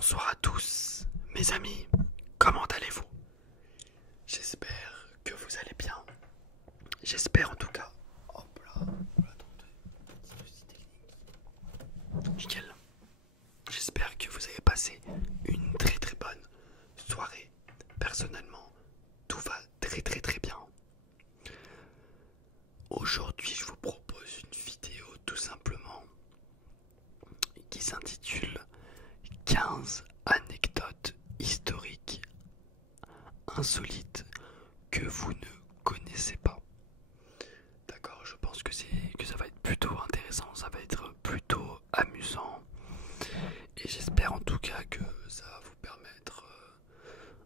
Bonsoir à tous, mes amis, comment allez-vous? J'espère que vous allez bien. J'espère en tout cas. Hop là, attendez, petit souci technique. Nickel. J'espère que vous avez passé une très bonne soirée. Personnellement, tout va très bien. Aujourd'hui, je vous propose une vidéo tout simplement qui s'intitule 15 anecdotes historiques insolites que vous ne connaissez pas. D'accord, je pense que ça va être plutôt intéressant, ça va être plutôt amusant. Et j'espère en tout cas que ça va vous permettre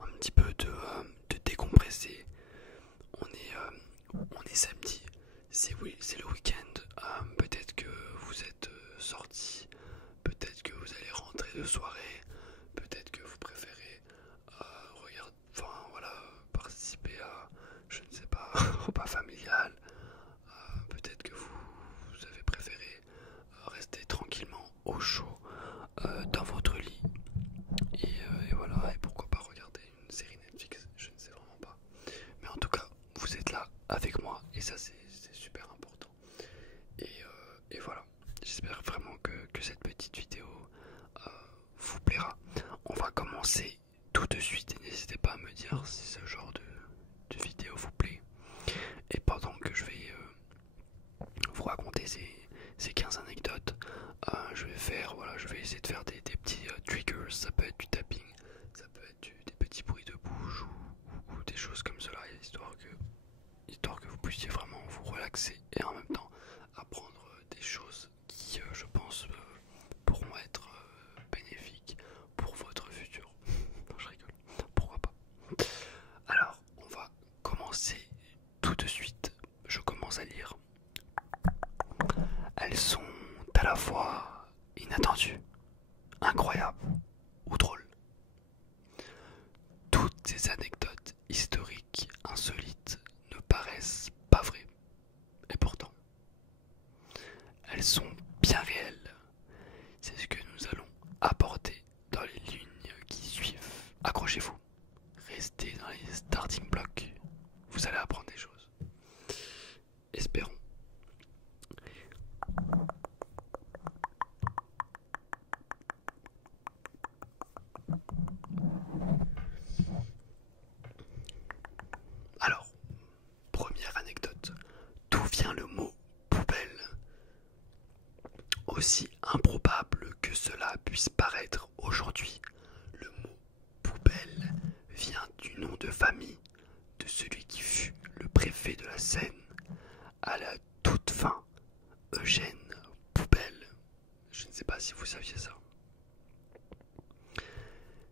un petit peu de décompresser. On est samedi, c'est le week-end. Peut-être que vous êtes sortis, peut-être que vous allez rentrer de soirée, peut-être que vous préférez participer à, je ne sais pas, un repas familial. Peut-être que vous avez préféré rester tranquillement au chaud dans votre lit. Et voilà, et pourquoi pas regarder une série Netflix, je ne sais vraiment pas. Mais en tout cas, vous êtes là avec moi et ça c'est super important. Et voilà, j'espère vraiment que cette petite vidéo vous plaira. On va commencer tout de suite et n'hésitez pas à me dire si ce genre de vidéo vous plaît. Et pendant que je vais vous raconter ces 15 anecdotes, je vais essayer de faire des petits triggers. Ça peut être du tapping, ça peut être des petits bruits de bouche ou des choses comme cela, histoire que vous puissiez vraiment vous relaxer et en même temps apprendre des choses qui, je pense, pourront être bénéfiques pour votre futur. Non, je rigole, pourquoi pas. Alors, on va commencer tout de suite. Je commence à lire. Elles sont à la fois inattendues, incroyables ou drôles. Toutes ces anecdotes historiques insolites ne paraissent pas vraies. Et pourtant, elles sont bien réelles. C'est ce que nous allons aborder dans les lignes qui suivent. Accrochez-vous. Restez dans les starting blocks. Vous allez apprendre des choses. Espérons. Alors, première anecdote. D'où vient le mot poubelle? Aussi improbable que cela puisse paraître aujourd'hui, le mot poubelle vient du nom de famille de celui qui fut le préfet de la Seine à la toute fin, Eugène Poubelle. Je ne sais pas si vous saviez ça.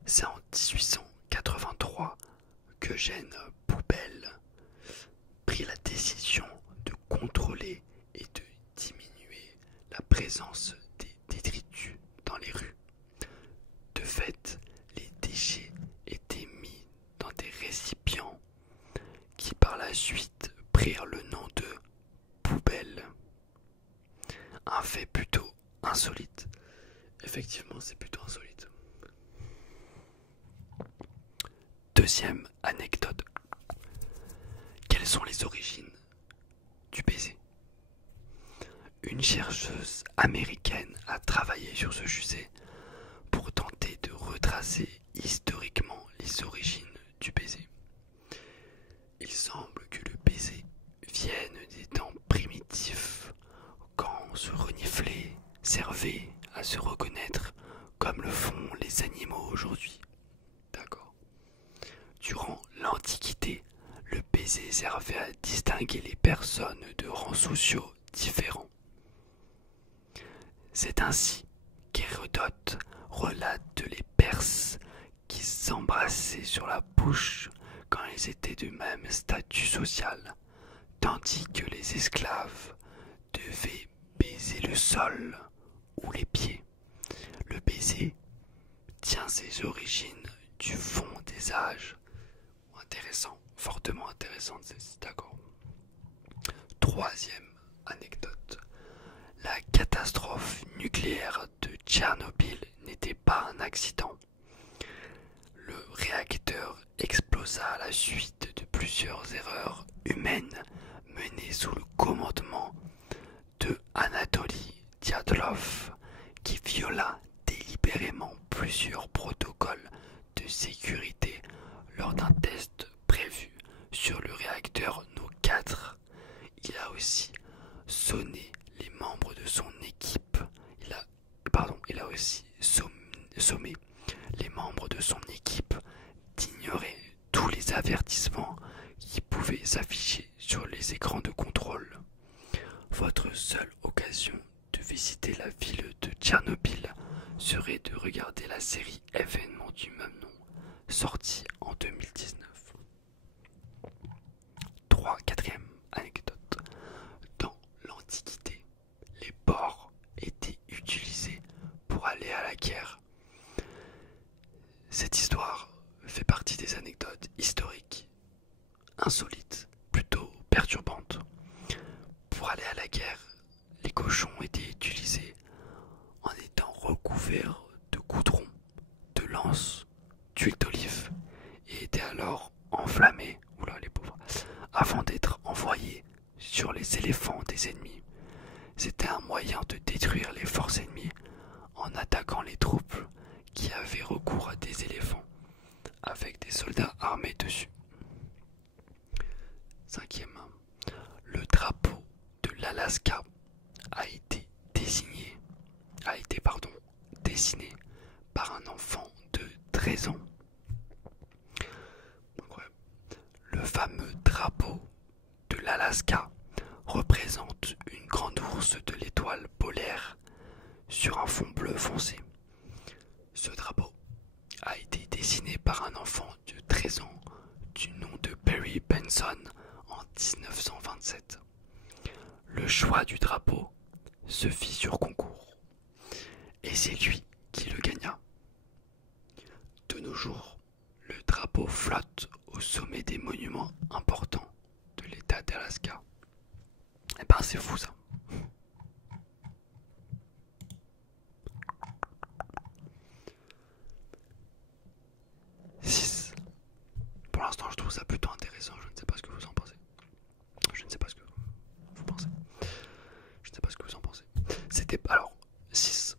C'est en 1883 qu'Eugène Poubelle prit la décision de contrôler et de diminuer la présence des détritus dans les rues. De fait, les déchets étaient mis dans des récipients qui par la suite prirent le nom de poubelle. Un fait plutôt insolite. Effectivement, c'est plutôt insolite. Deuxième anecdote. Quelles sont les origines du baiser? Une chercheuse américaine a travaillé sur ce sujet pour tenter de retracer historiquement les origines du baiser. Il semble que le baiser vienne des temps primitifs, quand se renifler servait à se reconnaître comme le font les animaux aujourd'hui. D'accord. Durant l'Antiquité, le baiser servait à distinguer les personnes de rangs sociaux différents. C'est ainsi qu'Hérodote relate les Perses qui s'embrassaient sur la bouche quand ils étaient de même statut social, tandis que les esclaves devaient baiser le sol ou les pieds. Le baiser tient ses origines du fond des âges. Intéressant, fortement intéressant, c'est d'accord. Troisième anecdote. La catastrophe nucléaire de Tchernobyl n'était pas un accident, réacteur explosa à la suite de plusieurs erreurs humaines menées sous le commandement de Anatoly Diatlov, qui viola délibérément plusieurs protocoles de sécurité lors d'un test prévu sur le réacteur No 4. Il a aussi sonné les membres de son équipe. Il a aussi sommé les membres de son équipe d'ignorer tous les avertissements qui pouvaient s'afficher sur les écrans de contrôle. Votre seule occasion de visiter la ville de Tchernobyl serait de regarder la série Événements du même nom, sortie en 2019. Quatrième anecdote. Dans l'Antiquité, les porcs étaient utilisés pour aller à la guerre. Cette histoire fait partie des anecdotes historiques insolites, plutôt perturbantes. Pour aller à la guerre, les cochons étaient utilisés en étant recouverts de goudron, de lances, d'huile d'olive et étaient alors enflammés, oula les pauvres, avant d'être envoyés sur les éléphants des ennemis. C'était un moyen de détruire les forces ennemies en attaquant les troupes qui avaient recours à des éléphants avec des soldats armés dessus. Cinquième, le drapeau de l'Alaska a été dessiné par un enfant de 13 ans. Incroyable. Le fameux drapeau de l'Alaska représente une grande ours de l'étoile polaire sur un fond bleu foncé. Ce drapeau a été dessiné par un enfant de 13 ans du nom de Barry Benson en 1927. Le choix du drapeau se fit sur concours et c'est lui qui le gagna. De nos jours, le drapeau flotte au sommet des monuments importants de l'état d'Alaska. Eh ben c'est fou ça. Pour l'instant, je trouve ça plutôt intéressant. Je ne sais pas ce que vous en pensez. Je ne sais pas ce que vous pensez. Je ne sais pas ce que vous en pensez. C'était alors 6.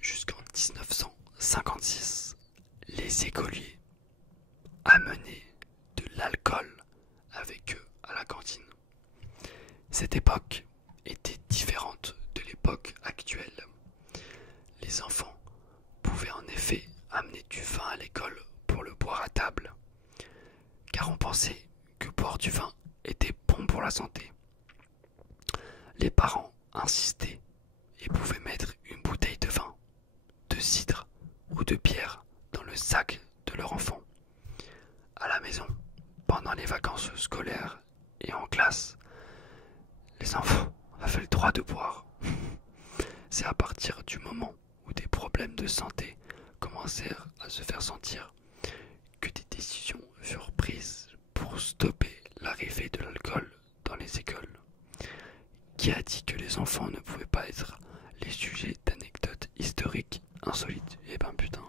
Jusqu'en 1956, les écoliers amenaient de l'alcool avec eux à la cantine. Cette époque était différente de l'époque actuelle. Les enfants pouvaient en effet amener du vin à l'école pour le boire à table, car on pensait que boire du vin était bon pour la santé. Les parents insistaient et pouvaient mettre une bouteille de vin, de cidre ou de bière dans le sac de leur enfant. À la maison, pendant les vacances scolaires et en classe, les enfants avaient le droit de boire. C'est à partir du moment où des problèmes de santé commencèrent à se faire sentir que des décisions furent prises pour stopper l'arrivée de l'alcool dans les écoles. Qui a dit que les enfants ne pouvaient pas être les sujets d'anecdotes historiques insolites? Eh ben putain,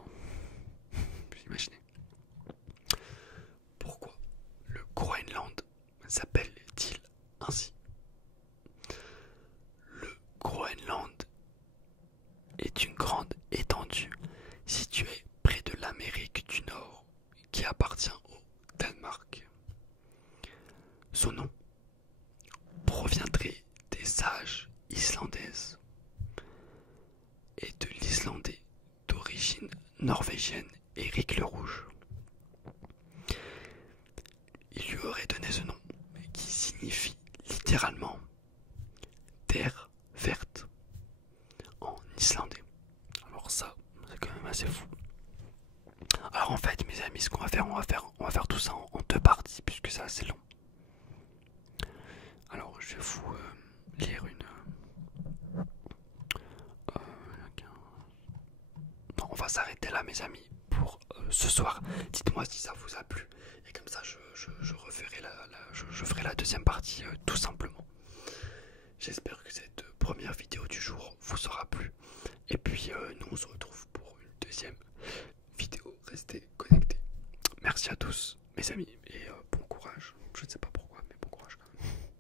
vous imaginez. Pourquoi le Groenland s'appelle-t-il ainsi? Le Groenland est une grande étendue située près de l'Amérique du Nord qui appartient au Danemark. Son nom proviendrait des sages islandaises et de l'islandais d'origine norvégienne Éric le Rouge. Il lui aurait donné ce nom qui signifie littéralement terre verte en islandais. Alors ça, c'est quand même assez fou. Alors en fait, mes amis, ce qu'on va faire, on va faire tout ça en deux parties puisque c'est assez long. Alors je vais vous lire une. Non, on va s'arrêter là, mes amis, pour ce soir. Dites-moi si ça vous a plu et comme ça, je ferai la deuxième partie tout simplement. J'espère que cette première vidéo du jour vous aura plu. Et puis nous on se retrouve pour une deuxième vidéo. Restez connectés. Merci à tous, mes amis, et